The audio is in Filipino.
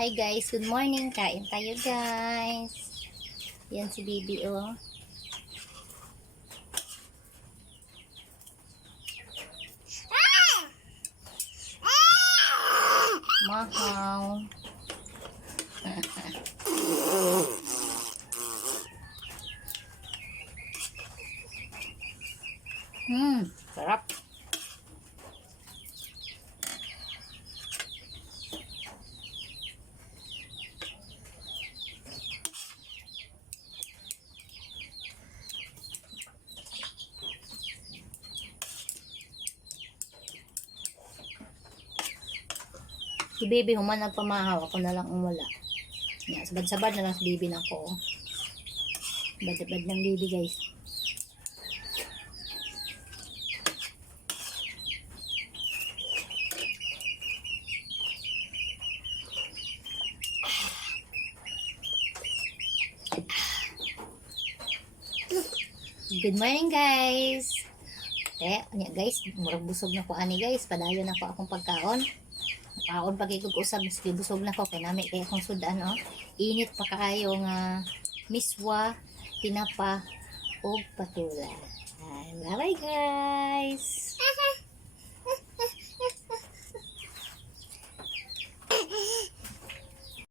Hi guys, good morning. Kain tayo guys. Yan si Bibi oh. Mahaw. Sarap. Si Baby humanap pamahaw, ako na lang umula. Yan, sabad-sabad na lang si Baby na ko. Sabad-sabad ng Baby guys. Good morning guys. Guys, murag busog na ko ani guys. Padayon na ko akong pagkaon. Kaon pagigog usab miski busog na ko kay nami kay akong sudan oh. Init pa kaayo nga miswa, tinapa ug patula. Bye bye guys.